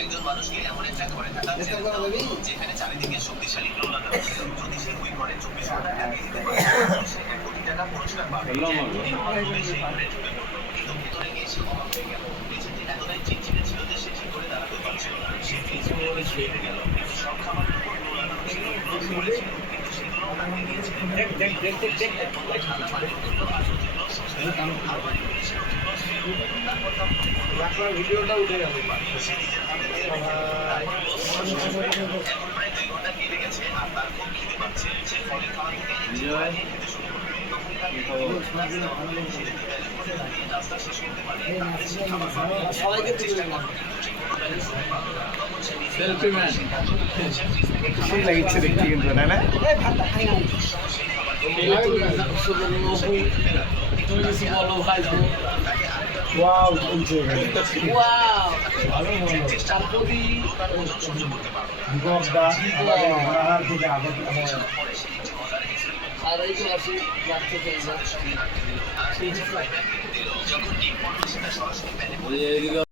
একজন মানুষকে এমন একটা ঘরে থাকা যেখানে চারিদিকে শক্তিশালী প্রণালী আছে। যদি সে ওই ঘরে 24 ঘন্টা কাটিয়ে দিতে পারে সে 1 কোটি টাকা পুরস্কার পাবে। সেই ঘরে ঢুকে পড়ল, কিন্তু ভেতরে গিয়ে সে অবাক হয়ে গেল। মেঝেতে এতটাই চিনচিনে ছিল যে সে ঠিক করে দাঁড়াতে পারছিল না। সে ফ্রিজে শুয়ে গেল, কিন্তু সব খাবারের উপর নোলানো ছিল, ক্লোজ করেছিল, কিন্তু সেগুলো হারিয়ে গিয়েছিল। ঠান্ডা পানি উঠলো আর উঠলো সুস্থ আলমারি করে সে উঠলো। তারপর তার ভিডিওটা উঠে গেল। সে নিজের হাতে দিয়ে এখন প্রায় 2 ঘন্টা কেটে গেছে আর তার খুব খিদে পাচ্ছে। সে ফলের খাওয়া থেকে একটু খেতে শুরু করলো। তখন তাকে দাঁড়িয়ে নাস্তা শেষ করতে পারে। তাহলে সে খাবার পাবে। সবাইকে চেষ্টা করলো, কিন্তু সে কোনো ব্যালেন্স করতে পারলো না। তখন সে সেলফি ম্যান সেই লাগিচ্ছে দেখতে কিন্তু তাই না? ওয়াও চলছে এখানে। বিগবদা আমাদের ঘোড়াহাট থেকে আগত আর এই তো আসি রাখতে চাই যখন ডিম পড়লো সেটা সরাসরি প্যানে